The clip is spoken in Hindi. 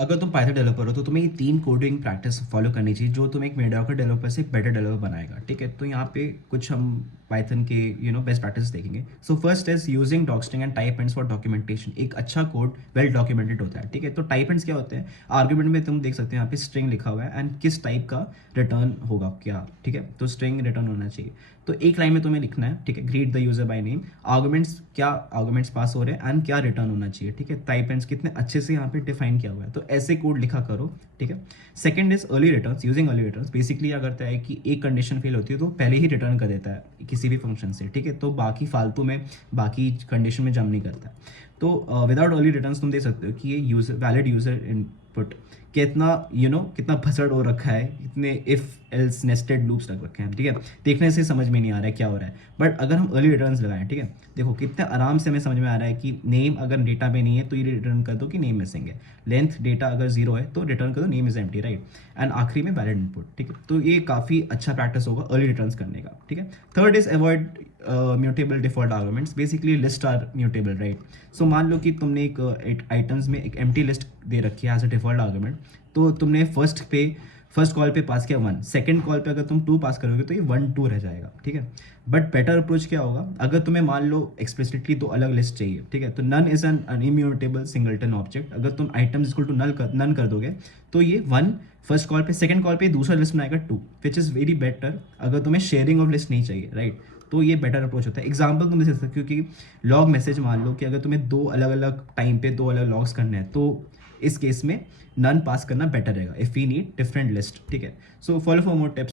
अगर तुम पाइथन डेवलपर हो तो तुम्हें ये 3 कोडिंग प्रैक्टिस फॉलो करनी चाहिए जो तुम्हें एक मीडियोकर डेवलपर से एक बेटर डेवलपर बनाएगा, ठीक है। तो यहाँ पे कुछ हम पाइथन के बेस्ट प्रैक्टिस देखेंगे। So first is using docstring and type hints for documentation. एक अच्छा कोड वेल डॉक्यूमेंटेड होता है, ठीक है। तो टाइप एंड्स क्या होते हैं? आर्ग्यूमेंट में तुम देख सकते हो यहाँ पे स्ट्रिंग लिखा हुआ है एंड किस टाइप का रिटर्न होगा क्या, ठीक है। तो स्ट्रिंग रिटर्न होना चाहिए। तो एक लाइन में तुम्हें लिखना है, ठीक है, greet the user by name, arguments क्या आर्गुमेंट्स पास हो रहे हैं एंड क्या रिटर्न होना चाहिए, ठीक है। टाइप एंड्स कितने अच्छे से यहाँ पे डिफाइन किया हुआ है, तो ऐसे कोड लिखा करो, ठीक है। Second is early returns, using early returns. Basically क्या करता है कि एक कंडीशन फेल होती है तो पहले ही रिटर्न कर देता है किसी भी फंक्शन से, ठीक है। तो बाकी फालतू में बाकी कंडीशन में जंप नहीं करता है। तो विदाउट अर्ली रिटर्न्स तुम देख सकते हो कि ये यूजर वैलिड यूजर इनपुट कितना कितना भसड़ हो रखा है, कितने इफ एल्स नेस्टेड लूप्स रख रखे हैं, ठीक है। देखने से समझ में नहीं आ रहा है क्या हो रहा है, बट अगर हम अर्ली रिटर्न्स लगाएं, ठीक है, देखो कितने आराम से हमें समझ में आ रहा है कि नेम अगर डेटा में नहीं है तो ये रिटर्न कर दो कि नेम मिसिंग है। लेंथ डेटा अगर जीरो है तो रिटर्न कर दो name is empty, right. And आखिरी में वैलिड इनपुट, ठीक है। तो ये काफ़ी अच्छा प्रैक्टिस होगा अर्ली रिटर्न्स करने का, ठीक है। Third is avoid mutable default arguments. Basically list are mutable, right. So मान लो कि तुमने एक आइटम्स में एक एम्प्टी लिस्ट दे रखी है एज अ डिफॉल्ट आर्गुमेंट, तो तुमने फर्स्ट कॉल पे पास किया 1, सेकंड कॉल पे अगर तुम 2 पास करोगे तो ये 1 2 रह जाएगा, ठीक है। बट बेटर अप्रोच क्या होगा, अगर तुम्हें मान लो एक्सप्लिसिटली 2 अलग लिस्ट चाहिए, ठीक है, तो none is an immutable singleton object. अगर तुम आइटम्स इक्वल टू नन कर दोगे तो ये 1 फर्स्ट कॉल पे, सेकंड कॉल पे दूसरा लिस्ट बनाएगा 2, विच इज़ वेरी बेटर अगर तुम्हें शेयरिंग ऑफ लिस्ट नहीं चाहिए, राइट। तो ये बेटर अप्रोच होता है। एग्जाम्पल तुम दे सकते हो, क्योंकि लॉग मैसेज मान लो कि अगर तुम्हें 2 अलग अलग टाइम पे 2 अलग लॉग्स करने हैं तो इस केस में नन पास करना बेटर रहेगा if we need different list, ठीक है। So follow for more tips.